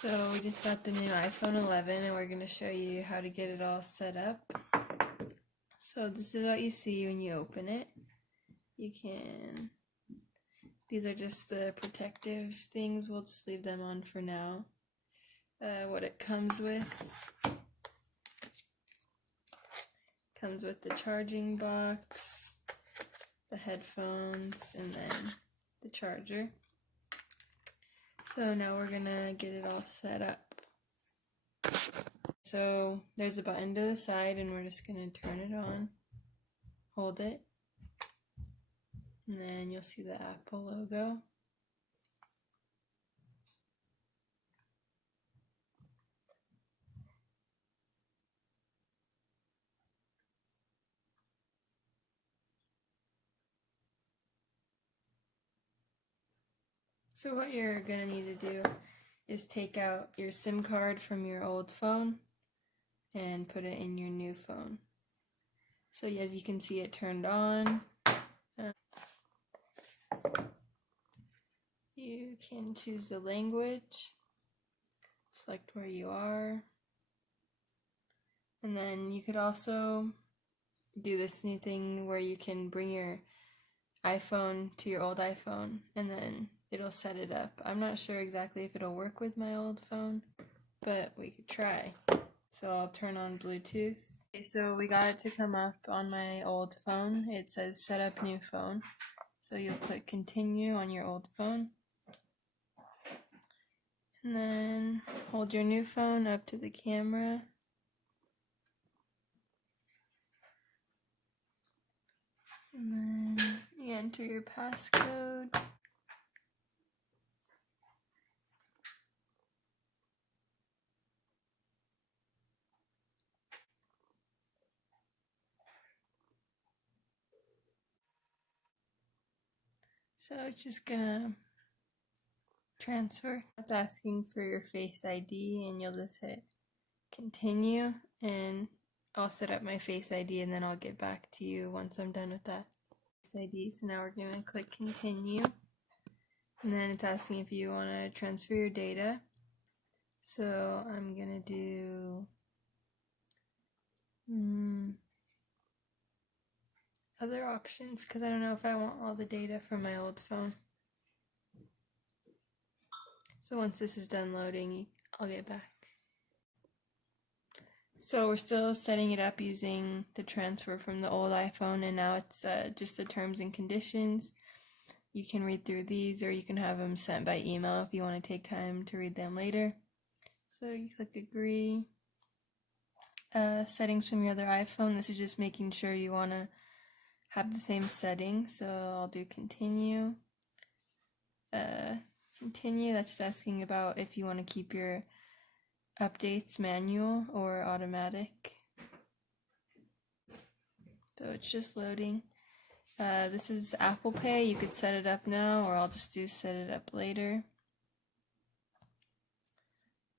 So we just got the new iPhone 11 and we're going to show you how to get it all set up. So this is what you see when you open it. These are just the protective things, we'll just leave them on for now. What it comes with the charging box, the headphones, and then the charger. So now we're gonna get it all set up. So there's a button to the side and we're just gonna turn it on, hold it, and then you'll see the Apple logo. So what you're gonna need to do is take out your SIM card from your old phone and put it in your new phone. So as you can see, it turned on. You can choose the language, select where you are, and then you could also do this new thing where you can bring your iPhone to your old iPhone and then it'll set it up. I'm not sure exactly if it'll work with my old phone, but we could try. So I'll turn on Bluetooth. Okay, so we got it to come up on my old phone. It says set up new phone. So you'll click continue on your old phone. And then hold your new phone up to the camera. And then you enter your passcode. So it's just gonna transfer. It's asking for your Face ID and you'll just hit continue and I'll set up my Face ID and then I'll get back to you once I'm done with that Face ID. So now we're gonna click continue and then it's asking if you want to transfer your data. So I'm gonna do other options because I don't know if I want all the data from my old phone. So once this is done loading, I'll get back. So we're still setting it up using the transfer from the old iPhone, and now it's just the terms and conditions. You can read through these or you can have them sent by email if you want to take time to read them later. So you click agree. Settings from your other iPhone. This is just making sure you want to have the same settings. So I'll do continue. Continue, that's just asking about if you want to keep your updates manual or automatic. So it's just loading. This is Apple Pay. You could set it up now or I'll just do set it up later.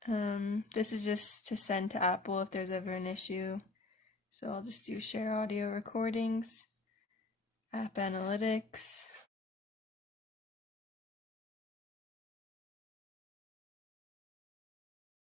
This is just to send to Apple if there's ever an issue. So I'll just do share audio recordings, app analytics.